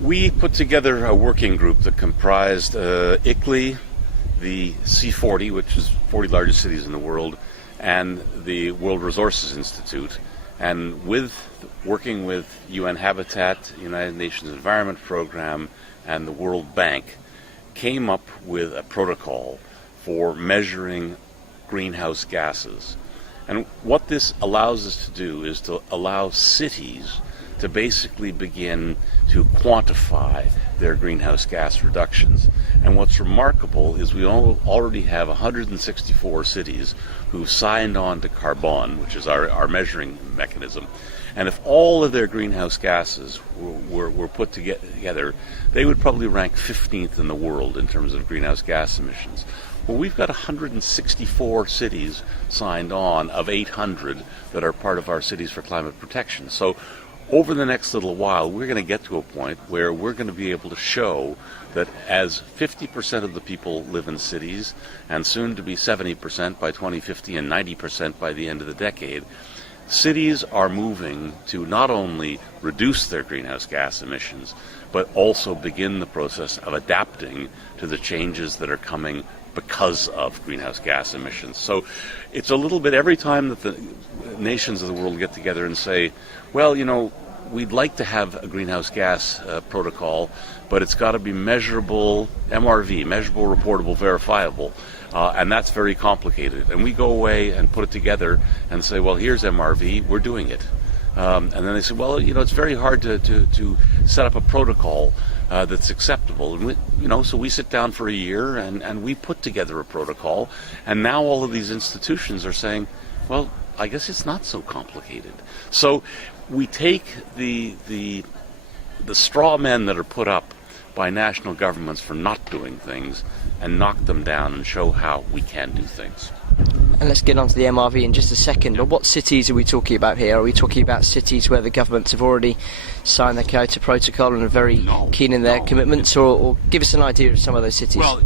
We put together a working group that comprised ICLEI, the C40, which is 40 largest cities in the world, and the World Resources Institute, and working with UN Habitat, United Nations Environment Program, and the World Bank, came up with a protocol for measuring greenhouse gases. And what this allows us to do is to allow cities to basically begin to quantify their greenhouse gas reductions. And what's remarkable is we already have 164 cities who've signed on to Carbon, which is our measuring mechanism. And if all of their greenhouse gases were put together, they would probably rank 15th in the world in terms of greenhouse gas emissions. Well, we've got 164 cities signed on of 800 that are part of our Cities for Climate Protection. So over the next little while, we're going to get to a point where we're going to be able to show that as 50% of the people live in cities, and soon to be 70% by 2050 and 90% by the end of the decade, cities are moving to not only reduce their greenhouse gas emissions, but also begin the process of adapting to the changes that are coming because of greenhouse gas emissions. So it's a little bit every time that the nations of the world get together and say, well, we'd like to have a greenhouse gas protocol, but it's got to be measurable, MRV, measurable, reportable, verifiable. And that's very complicated. And we go away and put it together and say, well, here's MRV, we're doing it. And then they say, well, it's very hard to set up a protocol that's acceptable. And so we sit down for a year and we put together a protocol. And now all of these institutions are saying, well, I guess it's not so complicated. So we take the straw men that are put up by national governments for not doing things and knock them down and show how we can do things. And let's get on to the MRV in just a second. But what cities are we talking about here? Are we talking about cities where the governments have already signed the Kyoto Protocol and are very keen in their commitments, or give us an idea of some of those cities? Well,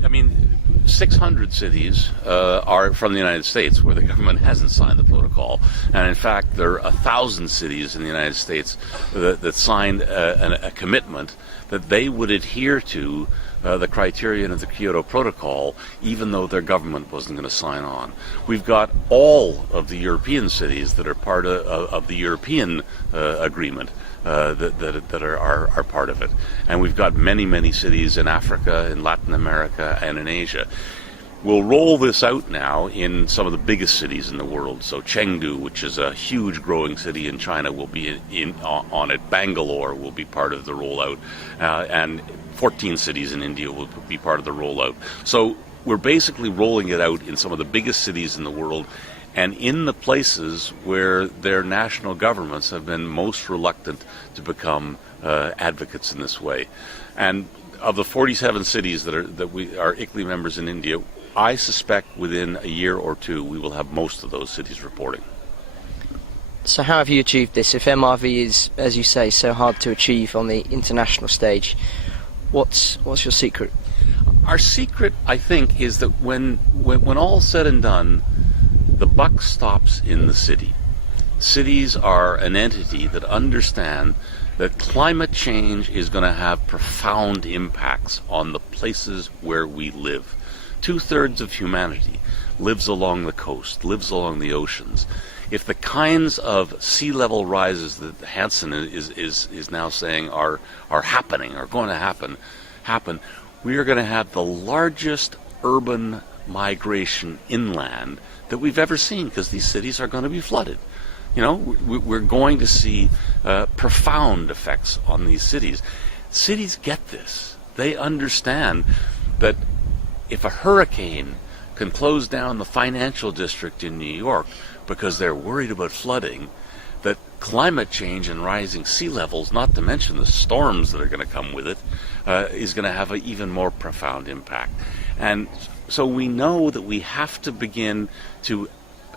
600 cities are from the United States where the government hasn't signed the protocol. And in fact, there are 1,000 cities in the United States that signed a commitment that they would adhere to the criterion of the Kyoto Protocol, even though their government wasn't going to sign on. We've got all of the European cities that are part of the European agreement that are part of it. And we've got many, many cities in Africa, in Latin America, and in Asia. We'll roll this out now in some of the biggest cities in the world. So Chengdu, which is a huge growing city in China, will be on it. Bangalore will be part of the rollout. And 14 cities in India will be part of the rollout. So we're basically rolling it out in some of the biggest cities in the world and in the places where their national governments have been most reluctant to become advocates in this way. And of the 47 cities that we are ICLEI members in India, I suspect within a year or two we will have most of those cities reporting. So how have you achieved this? If MRV is, as you say, so hard to achieve on the international stage, what's your secret? Our secret, I think, is that when all's said and done, the buck stops in the city. Cities are an entity that understand that climate change is going to have profound impacts on the places where we live. 2/3 of humanity lives along the coast, lives along the oceans. If the kinds of sea level rises that Hansen is now saying are happening, are going to happen, we are going to have the largest urban migration inland that we've ever seen, because these cities are going to be flooded. We're going to see profound effects on these cities. Cities get this. They understand that if a hurricane can close down the financial district in New York because they're worried about flooding, that climate change and rising sea levels, not to mention the storms that are going to come with it, is going to have an even more profound impact. And so we know that we have to begin to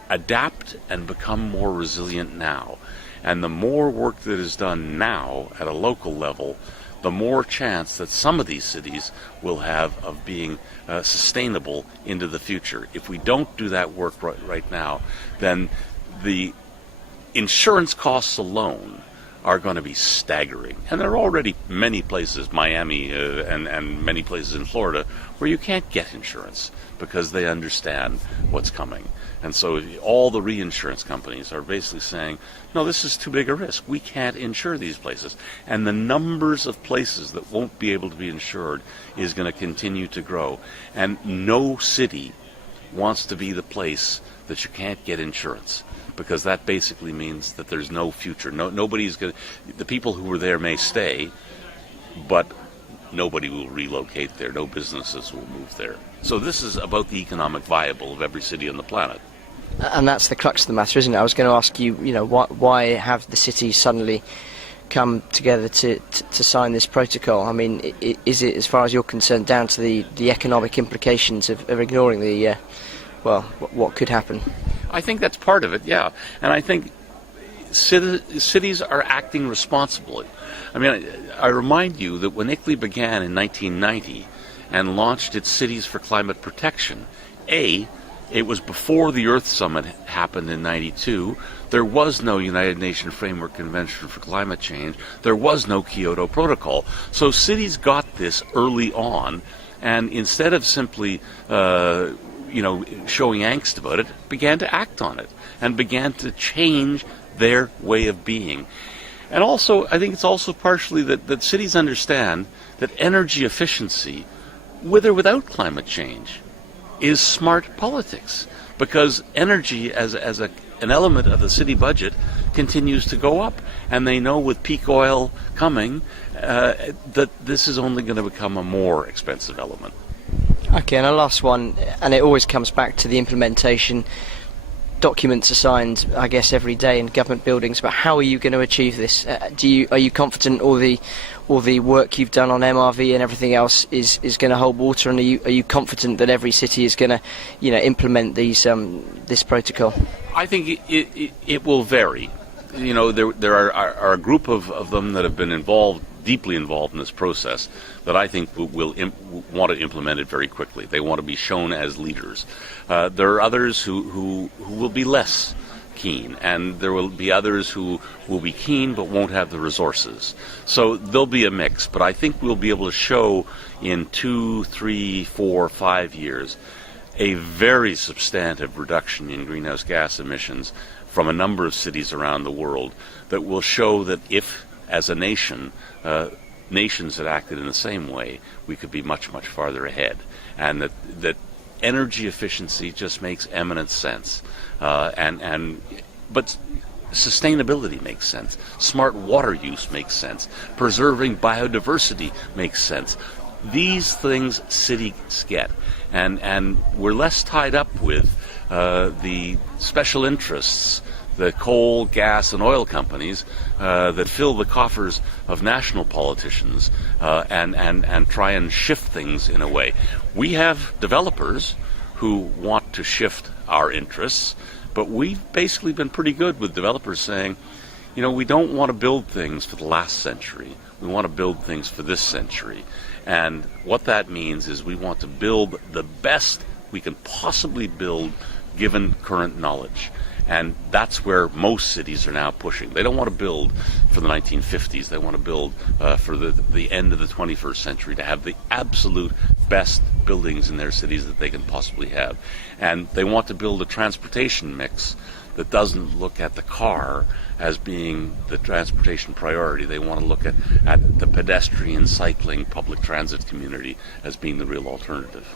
adapt and become more resilient now. And the more work that is done now at a local level, the more chance that some of these cities will have of being sustainable into the future. If we don't do that work right now, then the insurance costs alone are going to be staggering. And there are already many places, Miami and many places in Florida, where you can't get insurance because they understand what's coming. And so all the reinsurance companies are basically saying, no, this is too big a risk. We can't insure these places. And the numbers of places that won't be able to be insured is going to continue to grow. And no city wants to be the place that you can't get insurance, because that basically means that there's no future. Nobody's going to, the people who were there may stay, but nobody will relocate there. No businesses will move there. So this is about the economic viable of every city on the planet. And that's the crux of the matter, isn't it? I was going to ask you, why have the cities suddenly come together to sign this protocol? I mean, is it, as far as you're concerned, down to the economic implications of ignoring the, what could happen? I think that's part of it, yeah. And I think cities are acting responsibly. I mean, I remind you that when ICLEI began in 1990 and launched its Cities for Climate Protection, it was before the Earth Summit happened in 92. There was no United Nations Framework Convention for Climate Change. There was no Kyoto Protocol. So cities got this early on, and instead of simply showing angst about it, began to act on it and began to change their way of being. And also, I think it's also partially that cities understand that energy efficiency, with or without climate change, is smart politics, because energy as an element of the city budget continues to go up, and they know with peak oil coming that this is only going to become a more expensive element. Okay, and a last one, and it always comes back to the implementation. Documents are signed, I guess, every day in government buildings, but how are you going to achieve this? Are you confident all the work you've done on MRV and everything else is going to hold water, and are you confident that every city is going to implement this protocol? I think it will vary. There are a group of them that have been deeply involved in this process that I think will want to implement it very quickly. They want to be shown as leaders. There are others who will be less keen, and there will be others who will be keen but won't have the resources. So there'll be a mix, but I think we'll be able to show in 2, 3, 4, 5 years a very substantive reduction in greenhouse gas emissions from a number of cities around the world that will show that if, as a nation, nations had acted in the same way, we could be much, much farther ahead. And that energy efficiency just makes eminent sense. But sustainability makes sense. Smart water use makes sense. Preserving biodiversity makes sense. These things cities get. And we're less tied up with the special interests, the coal, gas, and oil companies that fill the coffers of national politicians and try and shift things in a way. We have developers who want to shift our interests, but we've basically been pretty good with developers saying, we don't want to build things for the last century. We want to build things for this century. And what that means is we want to build the best we can possibly build given current knowledge. And that's where most cities are now pushing. They don't want to build for the 1950s. They want to build for the end of the 21st century, to have the absolute best buildings in their cities that they can possibly have. And they want to build a transportation mix that doesn't look at the car as being the transportation priority. They want to look at the pedestrian, cycling, public transit community as being the real alternative.